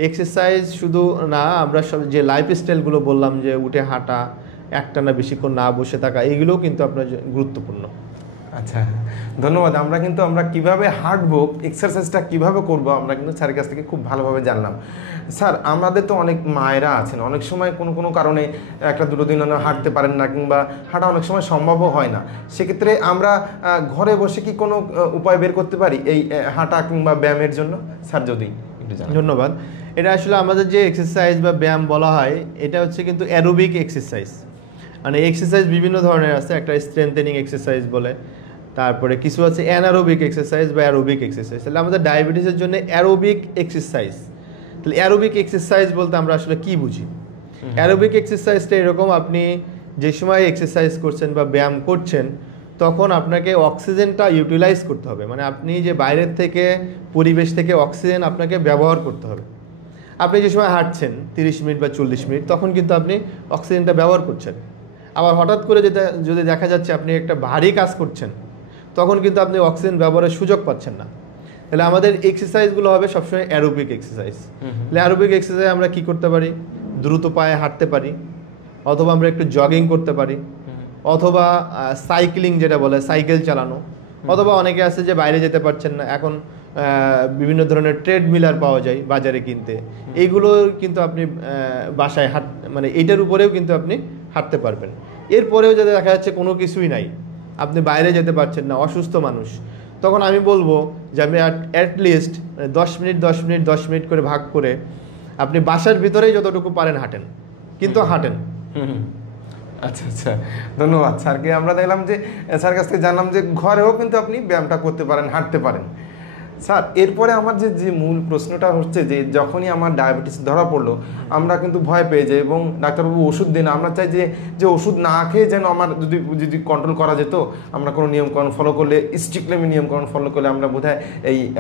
এক্সারসাইজ শুধু না, আমরা সব যে লাইফস্টাইলগুলো বললাম, যে উঠে হাঁটা, একটানা বেশিক্ষণ না বসে থাকা, এইগুলোও কিন্তু আপনার গুরুত্বপূর্ণ। আচ্ছা, ধন্যবাদ। আমরা কিভাবে হাঁটবো, এক্সারসাইজটা কিভাবে করব, আমরা কিন্তু স্যারের কাছ থেকে খুব ভালোভাবে জানলাম। স্যার, আমাদের তো অনেক মায়েরা আছেন, অনেক সময় কোনো কারণে 1-2 দিন হাঁটতে পারেন না, কিংবা হাঁটা অনেক সময় সম্ভবও হয় না। সেক্ষেত্রে আমরা ঘরে বসে কি কোনো উপায় বের করতে পারি এই হাঁটা কিংবা ব্যায়ামের জন্য? স্যার যদি একটু জানান। ধন্যবাদ। এটা আসলে আমাদের যে এক্সারসাইজ বা ব্যায়াম বলা হয়, এটা হচ্ছে কিন্তু অ্যারোবিক এক্সারসাইজ। মানে এক্সারসাইজ বিভিন্ন ধরনের আছে, একটা স্ট্রেংথেনিং এক্সারসাইজ বলে, তারপরে কিছু আছে অ্যানারোবিক এক্সারসাইজ বা অ্যারোবিক এক্সারসাইজ। তাহলে আমাদের ডায়াবেটিসের জন্য অ্যারোবিক এক্সারসাইজ, তাহলে অ্যারোবিক এক্সারসাইজ বলতে আমরা আসলে কি বুঝি? অ্যারোবিক এক্সারসাইজটা এরকম, আপনি যে সময় এক্সারসাইজ করছেন বা ব্যায়াম করছেন, তখন আপনাকে অক্সিজেনটা ইউটিলাইজ করতে হবে। মানে আপনি যে বাইরের থেকে, পরিবেশ থেকে অক্সিজেন আপনাকে ব্যবহার করতে হবে। আপনি যে সময় হাঁটছেন 30 মিনিট বা 40 মিনিট, তখন কিন্তু আপনি অক্সিজেনটা ব্যবহার করছেন। আবার হঠাৎ করে যদি দেখা যাচ্ছে আপনি একটা ভারী কাজ করছেন, তখন কিন্তু আপনি অক্সিজেন ব্যবহারের সুযোগ পাচ্ছেন না। তাহলে আমাদের এক্সারসাইজগুলো হবে সবসময় অ্যারোবিক এক্সারসাইজ। তাহলে অ্যারোবিক এক্সারসাইজ আমরা কি করতে পারি? দ্রুত পায়ে হাঁটতে পারি, অথবা আমরা একটু জগিং করতে পারি, অথবা সাইক্লিং যেটা বলে, সাইকেল চালানো, অথবা অনেকে আছে যে বাইরে যেতে পারছেন না, এখন বিভিন্ন ধরনের ট্রেডমিলার পাওয়া যায় বাজারে কিনতে, এইগুলো কিন্তু আপনি বাসায় মানে এইটার উপরেও কিন্তু আপনি হাঁটতে পারবেন। এরপরেও যদি দেখা যাচ্ছে কোনো কিছুই নাই, আপনি বাইরে যেতে পারছেন না, অসুস্থ মানুষ, তখন আমি বলবো যে আপনি অ্যাটলিস্ট 10 মিনিট 10 মিনিট 10 মিনিট করে ভাগ করে আপনি বাসার ভিতরেই যতটুকু পারেন হাঁটেন, কিন্তু হাঁটেন। আচ্ছা আচ্ছা, ধন্যবাদ স্যারকে। আমরা দেখলাম যে স্যার কাছ থেকে জানলাম যে ঘরেও কিন্তু আপনি ব্যায়ামটা করতে পারেন, হাঁটতে পারেন। স্যার, এরপরে আমার যে মূল প্রশ্নটা হচ্ছে যে যখনই আমার ডায়াবেটিস ধরা পড়লো, আমরা কিন্তু ভয় পেয়ে যাই এবং ডাক্তারবাবু ওষুধ দেন। আমরা চাই যে ওষুধ না খেয়ে যেন আমার যদি কন্ট্রোল করা যেত, আমরা কোনো নিয়মকানুন ফলো করলে, স্ট্রিক্টলি নিয়মকানুন ফলো করলে আমরা বোধহয়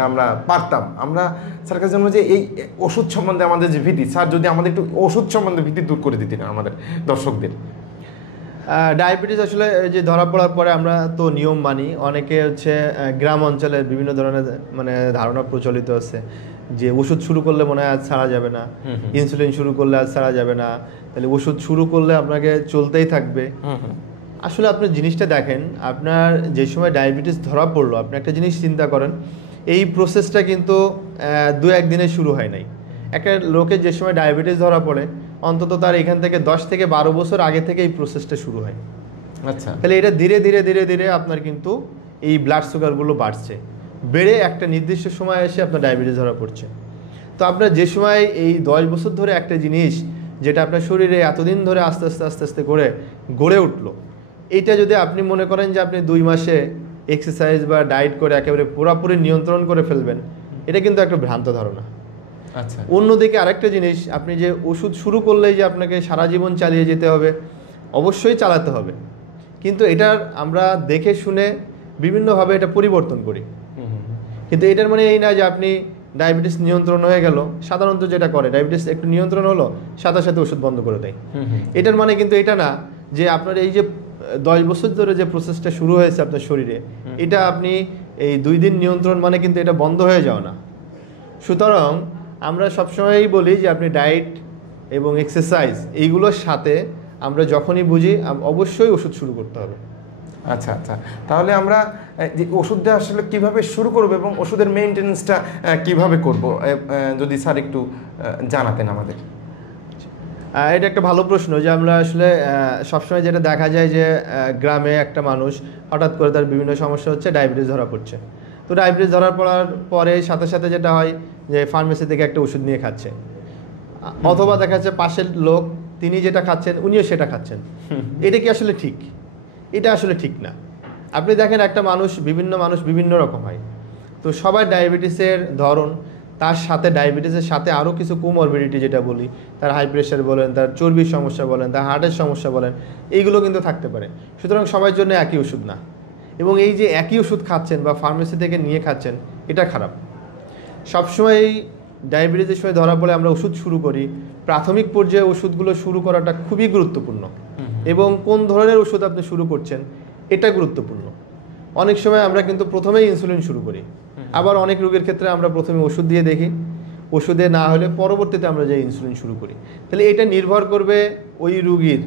আমরা পারতাম। আমরা স্যার কাছে জানবো যে এই ওষুধ সম্বন্ধে আমাদের যে ভীতি, স্যার যদি আমাদের একটু ওষুধ সম্বন্ধে ভীতি দূর করে দিতেন আমাদের দর্শকদের। ডায়াবেটিস আসলে যে ধরা পড়ার পরে আমরা তো নিয়ম মানি। অনেকে হচ্ছে গ্রাম অঞ্চলের বিভিন্ন ধরনের মানে ধারণা প্রচলিত আছে যে ওষুধ শুরু করলে মনে হয় আজ ছাড়া যাবে না, ইনসুলিন শুরু করলে আজ ছাড়া যাবে না, তাহলে ওষুধ শুরু করলে আপনাকে চলতেই থাকবে। আসলে আপনি জিনিসটা দেখেন, আপনার যে সময় ডায়াবেটিস ধরা পড়লো, আপনি একটা জিনিস চিন্তা করেন, এই প্রসেসটা কিন্তু 2-1 দিনে শুরু হয় নাই। একটা লোকের যে সময় ডায়াবেটিস ধরা পড়ে অন্তত তার এখান থেকে 10 থেকে 12 বছর আগে থেকে এই প্রসেসটা শুরু হয়। আচ্ছা, তাহলে এটা ধীরে ধীরে ধীরে ধীরে আপনার কিন্তু এই ব্লাড সুগারগুলো বাড়ছে, বেড়ে একটা নির্দিষ্ট সময় এসে আপনার ডায়াবেটিস ধরা পড়ছে। তো আপনার যে সময় এই 10 বছর ধরে একটা জিনিস যেটা আপনার শরীরে এতদিন ধরে আস্তে আস্তে আস্তে আস্তে করে গড়ে উঠলো, এইটা যদি আপনি মনে করেন যে আপনি 2 মাসে এক্সারসাইজ বা ডায়েট করে একেবারে পুরোপুরি নিয়ন্ত্রণ করে ফেলবেন, এটা কিন্তু একটা ভ্রান্ত ধারণা। আচ্ছা, অন্যদিকে আরেকটা জিনিস, আপনি যে ওষুধ শুরু করলেই যে আপনাকে সারা জীবন চালিয়ে যেতে হবে, অবশ্যই চালাতে হবে, কিন্তু এটার আমরা দেখে শুনে বিভিন্নভাবে এটা পরিবর্তন করি। কিন্তু এটার মানে এই না যে আপনি ডায়াবেটিস নিয়ন্ত্রণ হয়ে গেল, সাধারণত যেটা করে ডায়াবেটিস একটু নিয়ন্ত্রণ হলো সাথে সাথে ওষুধ বন্ধ করে দেয়। এটার মানে কিন্তু এটা না যে আপনার এই যে 10 বছর ধরে যে প্রসেসটা শুরু হয়েছে আপনার শরীরে, এটা আপনি এই 2 দিন নিয়ন্ত্রণ মানে কিন্তু এটা বন্ধ হয়ে যাও না। সুতরাং আমরা সবসময়ই বলি যে আপনি ডায়েট এবং এক্সারসাইজ এইগুলোর সাথে আমরা যখনই বুঝি অবশ্যই ওষুধ শুরু করতে হবে। আচ্ছা আচ্ছা, তাহলে আমরা যে ওষুধটা আসলে কিভাবে শুরু করব এবং ওষুধের মেইনটেনেন্সটা কিভাবে করব, যদি স্যার একটু জানাতেন আমাদের। এটা একটা ভালো প্রশ্ন যে আমরা আসলে সবসময় যেটা দেখা যায় যে গ্রামে একটা মানুষ হঠাৎ করে তার বিভিন্ন সমস্যা হচ্ছে, ডায়াবেটিস ধরা পড়ছে। তো ডায়াবেটিস ধরার পরে সাথে সাথে যেটা হয় যে ফার্মেসি থেকে একটা ওষুধ নিয়ে খাচ্ছে, অথবা দেখা যাচ্ছে পাশের লোক তিনি যেটা খাচ্ছেন উনিও সেটা খাচ্ছেন। এটা কি আসলে ঠিক? এটা আসলে ঠিক না। আপনি দেখেন একটা মানুষ বিভিন্ন রকম হয়, তো সবার ডায়াবেটিসের ধরন, তার সাথে ডায়াবেটিসের সাথে আরও কিছু কোমরবিডিটি যেটা বলি, তার হাই প্রেশার বলেন, তার চর্বির সমস্যা বলেন, তার হার্টের সমস্যা বলেন, এইগুলো কিন্তু থাকতে পারে। সুতরাং সবার জন্য একই ওষুধ না, এবং এই যে একই ওষুধ খাচ্ছেন বা ফার্মেসি থেকে নিয়ে খাচ্ছেন, এটা খারাপ। সবসময় এই ডায়াবেটিসের সময় ধরা পড়ে আমরা ওষুধ শুরু করি, প্রাথমিক পর্যায়ে ওষুধগুলো শুরু করাটা খুবই গুরুত্বপূর্ণ, এবং কোন ধরনের ওষুধ আপনি শুরু করছেন এটা গুরুত্বপূর্ণ। অনেক সময় আমরা কিন্তু প্রথমেই ইনসুলিন শুরু করি, আবার অনেক রোগের ক্ষেত্রে আমরা প্রথমে ওষুধ দিয়ে দেখি, ওষুধে না হলে পরবর্তীতে আমরা যে ইনসুলিন শুরু করি। তাহলে এটা নির্ভর করবে ওই রোগীর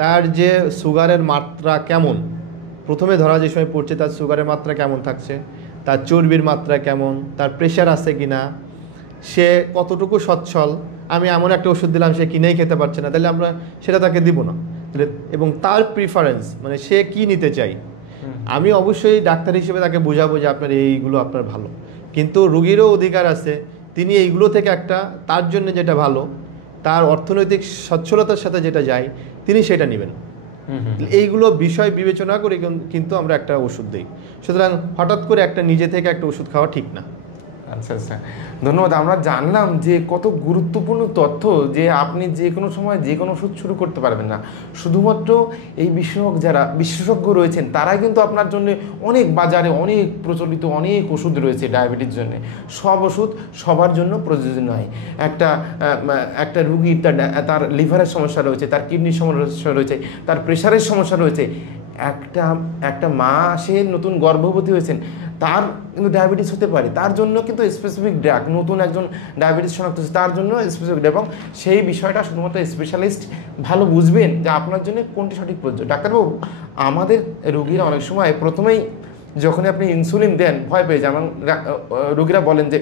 তার যে সুগারের মাত্রা কেমন, প্রথমে ধরা যে সময় পড়ছে তার সুগারের মাত্রা কেমন থাকছে, তার চর্বির মাত্রা কেমন, তার প্রেশার আছে কি না, সে কতটুকু সচ্ছল। আমি এমন একটা ওষুধ দিলাম সে কিনেই খেতে পারছে না, তাহলে আমরা সেটা তাকে দিব না। এবং তার প্রিফারেন্স মানে সে কি নিতে চাই, আমি অবশ্যই ডাক্তার হিসেবে তাকে বোঝাবো যে আপনার এইগুলো আপনার ভালো, কিন্তু রোগীরও অধিকার আছে তিনি এইগুলো থেকে একটা তার জন্য যেটা ভালো, তার অর্থনৈতিক সচ্ছলতার সাথে যেটা যায় তিনি সেটা নেবেন। এইগুলো বিষয় বিবেচনা করে কিন্তু আমরা একটা ওষুধ দিই। সুতরাং হঠাৎ করে একটা নিজে থেকে একটা ওষুধ খাওয়া ঠিক না। আচ্ছা আচ্ছা, ধন্যবাদ। আমরা জানলাম যে কত গুরুত্বপূর্ণ তথ্য, যে আপনি যে কোনো সময় যে কোনো ওষুধ শুরু করতে পারবেন না, শুধুমাত্র এই যারা বিশেষজ্ঞ রয়েছেন তারাই কিন্তু আপনার জন্য অনেক বাজারে অনেক প্রচলিত অনেক ওষুধ রয়েছে ডায়াবেটিস জন্য। সব ওষুধ সবার জন্য প্রযোজ্য নয়। একটা রুগীর তার লিভারের সমস্যা রয়েছে, তার কিডনির সমস্যা রয়েছে, তার প্রেশারের সমস্যা রয়েছে। একটা মা সে নতুন গর্ভবতী হয়েছেন, তার কিন্তু ডায়াবেটিস হতে পারে, তার জন্য কিন্তু স্পেসিফিক ড্রাগ, নতুন একজন ডায়াবেটিস শনাক্ত হচ্ছে তার জন্য স্পেসিফিক, এবং সেই বিষয়টা শুধুমাত্র স্পেশালিস্ট ভালো বুঝবেন যে আপনার জন্য কোনটি সঠিক প্রযোজ্য। ডাক্তারবাবু, আমাদের রোগীরা অনেক সময় প্রথমেই যখনই আপনি ইনসুলিন দেন ভয় পেয়ে যায়, এবং রোগীরা বলেন যে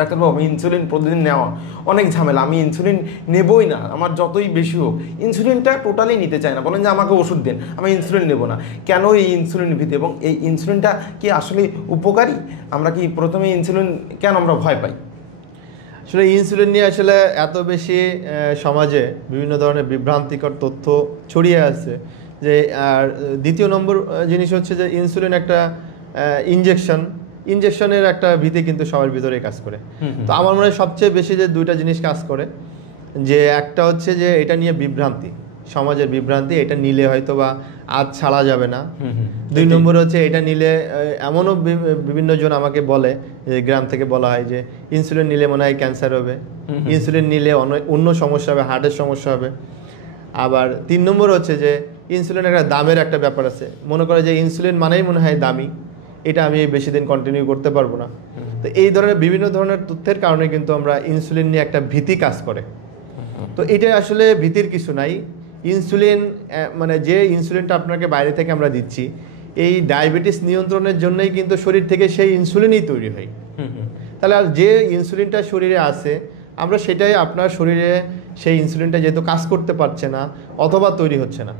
ডাক্তারবাবু আমি ইনসুলিন প্রতিদিন নেওয়া অনেক ঝামেলা, আমি ইনসুলিন নেবই না, আমার যতই বেশি হোক। ইনসুলিনটা টোটালি নিতে চায় না, বলেন যে আমাকে ওষুধ দেন, আমি ইনসুলিন নেব না। কেন এই ইনসুলিন ভীতি, এবং এই ইনসুলিনটা কি আসলে উপকারী? আমরা কি প্রথমে ইনসুলিন কেন আমরা ভয় পাই? আসলে ইনসুলিন নিয়ে আসলে এত বেশি সমাজে বিভিন্ন ধরনের বিভ্রান্তিকর তথ্য ছড়িয়ে আছে যে, আর দ্বিতীয় নম্বর জিনিস হচ্ছে যে ইনসুলিন একটা ইনজেকশনের একটা ভীতি কিন্তু সবার ভিতরে কাজ করে। তো আমার মনে হয় সবচেয়ে বেশি যে 2টা জিনিস কাজ করে, যে একটা হচ্ছে যে এটা নিয়ে বিভ্রান্তি, সমাজের বিভ্রান্তি, এটা নিলে হয়তো বা আজ ছাড়া যাবে না। 2 নম্বর হচ্ছে এটা নিলে এমনও বিভিন্ন জন আমাকে বলে, যে গ্রাম থেকে বলা হয় যে ইনসুলিন নিলে মনে হয় ক্যান্সার হবে, ইনসুলিন নিলে অন্য সমস্যা হবে, হার্টের সমস্যা হবে। আবার 3 নম্বর হচ্ছে যে ইনসুলিনের একটা দামের একটা ব্যাপার আছে, মনে করে যে ইনসুলিন মানেই মনে হয় দামি, এটা আমি বেশি দিন কন্টিনিউ করতে পারবো না। তো এই ধরনের বিভিন্ন ধরনের তথ্যের কারণে কিন্তু আমরা ইনসুলিন নিয়ে একটা ভীতি কাজ করে। তো এটা আসলে ভীতির কিছু নাই। ইনসুলিন মানে যে ইনসুলিনটা আপনাকে বাইরে থেকে আমরা দিচ্ছি, এই ডায়াবেটিস নিয়ন্ত্রণের জন্যই কিন্তু শরীর থেকে সেই ইনসুলিনই তৈরি হয়। তাহলে যে ইনসুলিনটা শরীরে আছে, আমরা সেটাই আপনার শরীরে সেই ইনসুলিনটা যেহেতু কাজ করতে পারছে না অথবা তৈরি হচ্ছে না,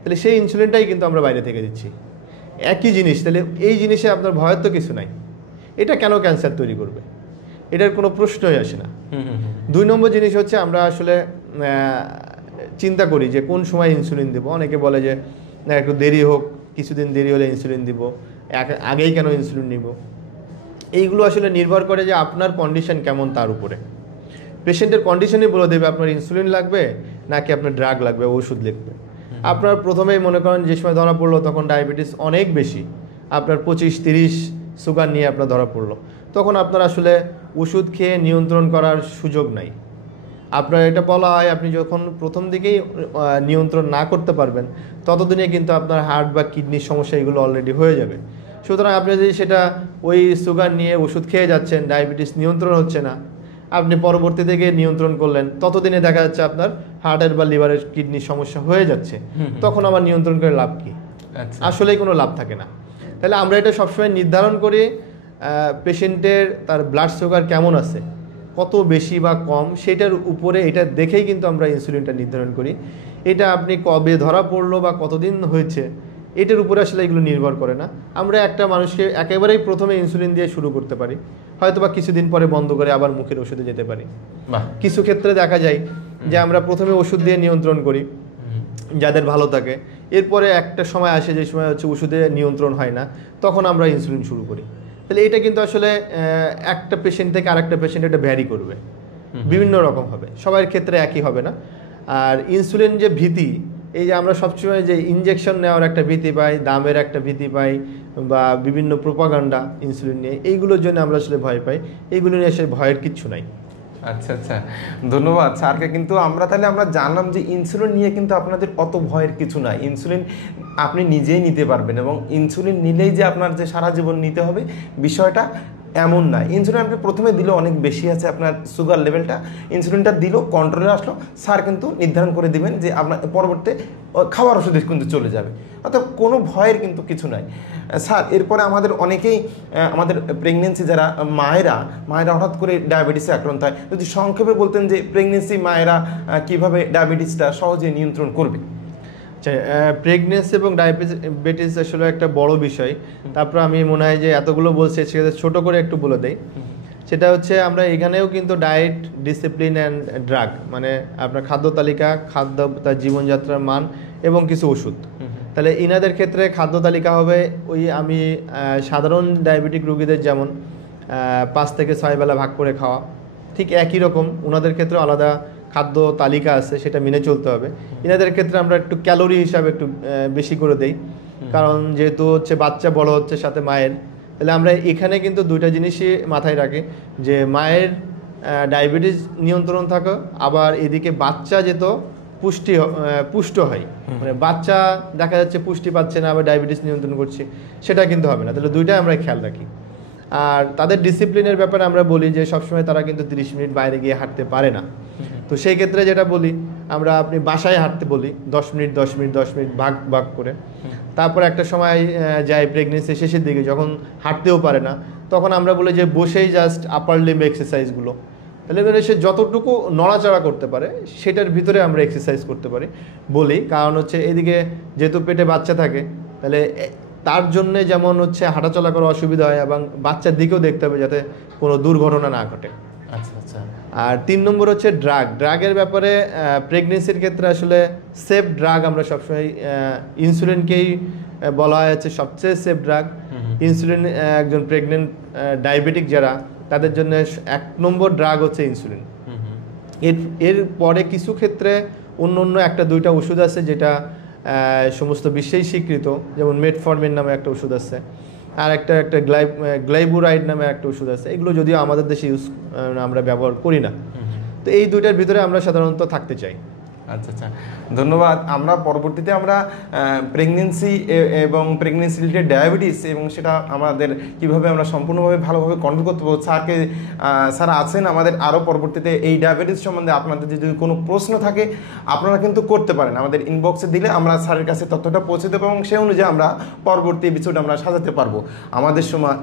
তাহলে সেই ইনসুলিনটাই কিন্তু আমরা বাইরে থেকে দিচ্ছি। একই জিনিস, তাহলে এই জিনিসে আপনার ভয়ের তো কিছু নাই। এটা কেন ক্যান্সার তৈরি করবে, এটার কোনো প্রশ্নই আসে না। 2 নম্বর জিনিস হচ্ছে আমরা আসলে চিন্তা করি যে কোন সময় ইনসুলিন দেবো। অনেকে বলে যে না একটু দেরি হোক, কিছুদিন দেরি হলে ইনসুলিন দিব, আগেই কেন ইনসুলিন নিব। এইগুলো আসলে নির্ভর করে যে আপনার কন্ডিশন কেমন তার উপরে। পেশেন্টের কন্ডিশনই বলে দেবে আপনার ইনসুলিন লাগবে নাকি আপনার ড্রাগ লাগবে, ওষুধ লিখবে। আপনার প্রথমেই মনে করেন যে সময় ধরা পড়লো তখন ডায়াবেটিস অনেক বেশি, আপনার 25-30 সুগার নিয়ে আপনার ধরা পড়লো, তখন আপনার আসলে ওষুধ খেয়ে নিয়ন্ত্রণ করার সুযোগ নাই। আপনার এটা বলা হয় আপনি যখন প্রথম দিকেই নিয়ন্ত্রণ না করতে পারবেন, ততদিনে কিন্তু আপনার হার্ট বা কিডনির সমস্যা এগুলো অলরেডি হয়ে যাবে। সুতরাং আপনি যদি সেটা ওই সুগার নিয়ে ওষুধ খেয়ে যাচ্ছেন, ডায়াবেটিস নিয়ন্ত্রণ হচ্ছে না, আপনি পরবর্তী থেকে নিয়ন্ত্রণ করলেন, ততদিনে দেখা যাচ্ছে আপনার হার্টের বা লিভারের কিডনির সমস্যা হয়ে যাচ্ছে, তখন আবার নিয়ন্ত্রণ করে লাভ কি? আসলেই কোনো লাভ থাকে না। তাহলে আমরা এটা সবসময় নির্ধারণ করি পেশেন্টের তার ব্লাড সুগার কেমন আছে, কত বেশি বা কম, সেটার উপরে এটা দেখেই কিন্তু আমরা ইনসুলিনটা নির্ধারণ করি। এটা আপনি কবে ধরা পড়লো বা কতদিন হয়েছে এটার উপরে আসলে এগুলো নির্ভর করে না। আমরা একটা মানুষকে একেবারেই প্রথমে ইনসুলিন দিয়ে শুরু করতে পারি, হয়তো বা কিছুদিন পরে বন্ধ করে আবার মুখের ওষুধে যেতে পারি। কিছু ক্ষেত্রে দেখা যায় যে আমরা প্রথমে ওষুধ দিয়ে নিয়ন্ত্রণ করি, যাদের ভালো থাকে, এরপরে একটা সময় আসে যে সময় হচ্ছে ওষুধে নিয়ন্ত্রণ হয় না, তখন আমরা ইনসুলিন শুরু করি। তাহলে এটা কিন্তু আসলে একটা পেশেন্ট থেকে আরেকটা পেশেন্ট এটা ভ্যারি করবে, বিভিন্ন রকম হবে, সবার ক্ষেত্রে একই হবে না। আর ইনসুলিন যে ভীতি, এই যে আমরা সবসময় যে ইনজেকশন নেওয়ার একটা ভীতি পাই, দামের একটা ভীতি পাই, বা বিভিন্ন প্রোপাগান্ডা ইনসুলিন নিয়ে, এইগুলোর জন্য আমরা আসলে ভয় পাই। এইগুলো নিয়ে আসলে ভয়ের কিচ্ছু নাই। আচ্ছা আচ্ছা, ধন্যবাদ স্যারকে। কিন্তু আমরা জানলাম যে ইনসুলিন নিয়ে কিন্তু আপনাদের অত ভয়ের কিছু নাই। ইনসুলিন আপনি নিজেই নিতে পারবেন, এবং ইনসুলিন নিলেই যে আপনার যে সারা জীবন নিতে হবে বিষয়টা এমন না। ইনসুলিন আপনি প্রথমে দিল অনেক বেশি আছে আপনার সুগার লেভেলটা, ইনসুলিনটা দিল কন্ট্রোলে আসলো, স্যার কিন্তু নির্ধারণ করে দিবেন যে আপনার পরবর্তী খাওয়ার ওষুধে কিন্তু চলে যাবে, অর্থাৎ কোনো ভয়ের কিন্তু কিছু নাই। স্যার এরপরে আমাদের অনেকেই আমাদের প্রেগনেন্সি যারা মায়েরা হঠাৎ করে ডায়াবেটিসে আক্রান্ত হয়, যদি সংক্ষেপে বলতেন যে প্রেগনেন্সি মায়েরা কীভাবে ডায়াবেটিসটা সহজে নিয়ন্ত্রণ করবে। প্রেগনেন্সি এবং ডায়াবেটিস আসলে একটা বড় বিষয়। তারপর আমি মনে হয় যে এতগুলো বলছে সেটা ছোট করে একটু বলে দেই। সেটা হচ্ছে আমরা এখানেও কিন্তু ডায়েট, ডিসিপ্লিন অ্যান্ড ড্রাগ, মানে আপনার খাদ্য তালিকা, খাদ্য, তার জীবনযাত্রার মান এবং কিছু ওষুধ। তাহলে ইনাদের ক্ষেত্রে খাদ্য তালিকা হবে ওই আমি সাধারণ ডায়াবেটিক রোগীদের যেমন 5 থেকে 6 বেলা ভাগ করে খাওয়া, ঠিক একই রকম ওনাদের ক্ষেত্রে আলাদা খাদ্য তালিকা আছে, সেটা মেনে চলতে হবে। এনাদের ক্ষেত্রে আমরা একটু ক্যালোরি হিসাবে একটু বেশি করে দেই, কারণ যেহেতু হচ্ছে বাচ্চা বড় হচ্ছে সাথে মায়ের, তাহলে আমরা এখানে কিন্তু 2টা জিনিসই মাথায় রাখি, যে মায়ের ডায়াবেটিস নিয়ন্ত্রণ থাকা, আবার এদিকে বাচ্চা যেত পুষ্ট হয়, মানে বাচ্চা দেখা যাচ্ছে পুষ্টি পাচ্ছে না, আবার ডায়াবেটিস নিয়ন্ত্রণ করছে, সেটা কিন্তু হবে না। তাহলে 2টাই আমরা খেয়াল রাখি। আর তাদের ডিসিপ্লিনের ব্যাপারে আমরা বলি যে সবসময় তারা কিন্তু 30 মিনিট বাইরে গিয়ে হাঁটতে পারে না। তো সেই ক্ষেত্রে যেটা বলি আমরা, আপনি বাসায় হাঁটতে বলি 10 মিনিট 10 মিনিট 10 মিনিট ভাগ ভাগ করে। তারপর একটা সময় যায় প্রেগনেন্সি শেষের দিকে যখন হাঁটতেও পারে না, তখন আমরা বলি যে বসেই জাস্ট আপার লিম্ব এক্সারসাইজগুলো, তাহলে সে যতটুকু নড়াচড়া করতে পারে সেটার ভিতরে আমরা এক্সারসাইজ করতে পারি বলি। কারণ হচ্ছে এদিকে যেহেতু পেটে বাচ্চা থাকে, তাহলে তার জন্যে যেমন হচ্ছে হাঁটাচলা করা অসুবিধা হয়, এবং বাচ্চার দিকেও দেখতে হবে যাতে কোনো দুর্ঘটনা না ঘটে। আচ্ছা আচ্ছা। আর 3 নম্বর হচ্ছে ড্রাগের ব্যাপারে প্রেগনেন্সির ক্ষেত্রে আসলে সেফ ড্রাগ আমরা সবসময় ইনসুলিনকেই বলা হয় হচ্ছে সবচেয়ে সেফ ড্রাগ। ইনসুলিন একজন প্রেগনেন্ট ডায়াবেটিক যারা, তাদের জন্য 1 নম্বর ড্রাগ হচ্ছে ইনসুলিন। এর পরে কিছু ক্ষেত্রে অন্য 1-2টা ওষুধ আছে যেটা সমস্ত বিশ্বেই স্বীকৃত, যেমন মেটফর্মিন নামে একটা ওষুধ আছে, আর একটা গ্লাইবুরাইড নামে একটা ওষুধ আছে। এগুলো যদিও আমাদের দেশে আমরা ব্যবহার করি না। তো এই 2টার ভিতরে আমরা সাধারণত থাকতে চাই। আচ্ছা আচ্ছা, ধন্যবাদ। আমরা পরবর্তীতে আমরা প্রেগনেন্সি এবং প্রেগনেন্সি রিলেটেড ডায়াবেটিস এবং সেটা আমাদের কিভাবে আমরা সম্পূর্ণভাবে ভালোভাবে কন্ট্রোল করতে পারবো, স্যার আছেন আমাদের আরও পরবর্তীতে এই ডায়াবেটিস সম্বন্ধে আপনাদের যদি কোনো প্রশ্ন থাকে আপনারা কিন্তু করতে পারেন, আমাদের ইনবক্সে দিলে আমরা স্যারের কাছে তথ্যটা পৌঁছে দেবো এবং সেই অনুযায়ী আমরা পরবর্তী এপিসোড আমরা সাজাতে পারবো।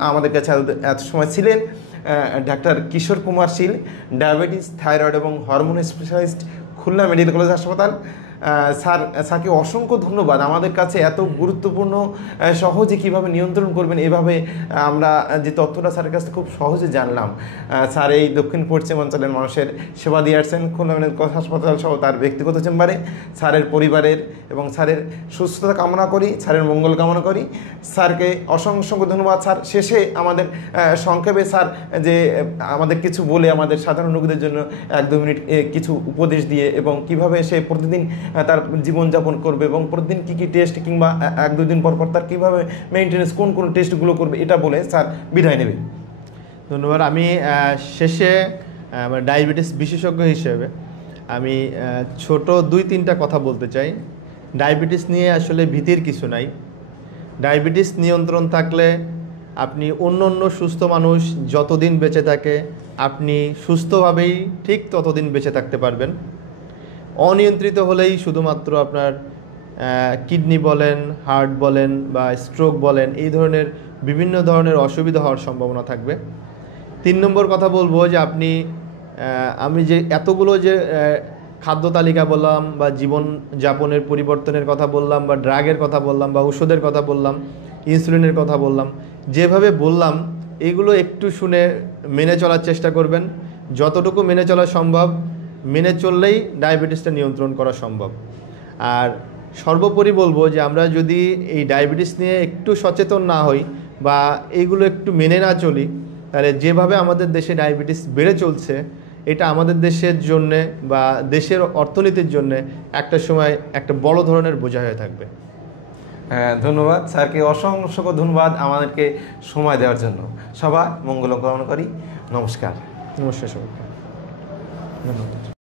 আমাদের কাছে এত সময় ছিলেন ডাক্তার কিশোর কুমার শীল, ডায়াবেটিস, থাইরয়েড এবং hormone specialist, Khulna medical college হাসপাতাল। স্যারকে অসংখ্য ধন্যবাদ। আমাদের কাছে এত গুরুত্বপূর্ণ সহজে কিভাবে নিয়ন্ত্রণ করবেন এভাবে আমরা যে তথ্যটা স্যারের কাছে খুব সহজে জানলাম। স্যার এই দক্ষিণ পশ্চিম অঞ্চলের মানুষের সেবা দিয়ে আসছেন খুলনা মেডিকেল কলেজ হাসপাতাল সহ তার ব্যক্তিগত চেম্বারে। স্যারের পরিবারের এবং স্যারের সুস্থতা কামনা করি, স্যারের মঙ্গল কামনা করি। স্যারকে অসংখ্য ধন্যবাদ। স্যার শেষে আমাদের সংক্ষেপে স্যার যে আমাদের কিছু বলে আমাদের সাধারণ রোগীদের জন্য 1-2 মিনিট কিছু উপদেশ দিয়ে এবং কিভাবে সে প্রতিদিন তার জীবনযাপন করবে এবং প্রতিদিন কী কী টেস্ট কিংবা 1-2 দিন পর পর তার কীভাবে মেনটেন্যান্স কোন টেস্টগুলো করবে এটা বলে স্যার বিদায় নেবে। ধন্যবাদ। আমি শেষে আমার ডায়াবেটিস বিশেষজ্ঞ হিসেবে আমি ছোট 2-3টা কথা বলতে চাই। ডায়াবেটিস নিয়ে আসলে ভীতির কিছু নাই। ডায়াবেটিস নিয়ন্ত্রণ থাকলে আপনি অন্য সুস্থ মানুষ যতদিন বেঁচে থাকে আপনি সুস্থভাবেই ঠিক ততদিন বেঁচে থাকতে পারবেন। অনিয়ন্ত্রিত হলেই শুধুমাত্র আপনার কিডনি বলেন, হার্ট বলেন বা স্ট্রোক বলেন, এই ধরনের বিভিন্ন ধরনের অসুবিধা হওয়ার সম্ভাবনা থাকবে। 3 নম্বর কথা বলবো যে আমি যে এতগুলো যে খাদ্য তালিকা বললাম বা জীবনযাপনের পরিবর্তনের কথা বললাম বা ড্রাগের কথা বললাম বা ওষুধের কথা বললাম, ইনসুলিনের কথা বললাম, যেভাবে বললাম এগুলো একটু শুনে মেনে চলার চেষ্টা করবেন। যতটুকু মেনে চলা সম্ভব মেনে চললেই ডায়াবেটিসটা নিয়ন্ত্রণ করা সম্ভব। আর সর্বোপরি বলবো যে আমরা যদি এই ডায়াবেটিস নিয়ে একটু সচেতন না হই বা এইগুলো একটু মেনে না চলি, তাহলে যেভাবে আমাদের দেশে ডায়াবেটিস বেড়ে চলছে এটা আমাদের দেশের জন্যে বা দেশের অর্থনীতির জন্যে একটা সময় একটা বড় ধরনের বোঝা হয়ে থাকবে। ধন্যবাদ স্যারকে, অসংখ্য ধন্যবাদ আমাদেরকে সময় দেওয়ার জন্য। সবার মঙ্গল কামনা করি। নমস্কার। নমস্কার সবাইকে। ধন্যবাদ।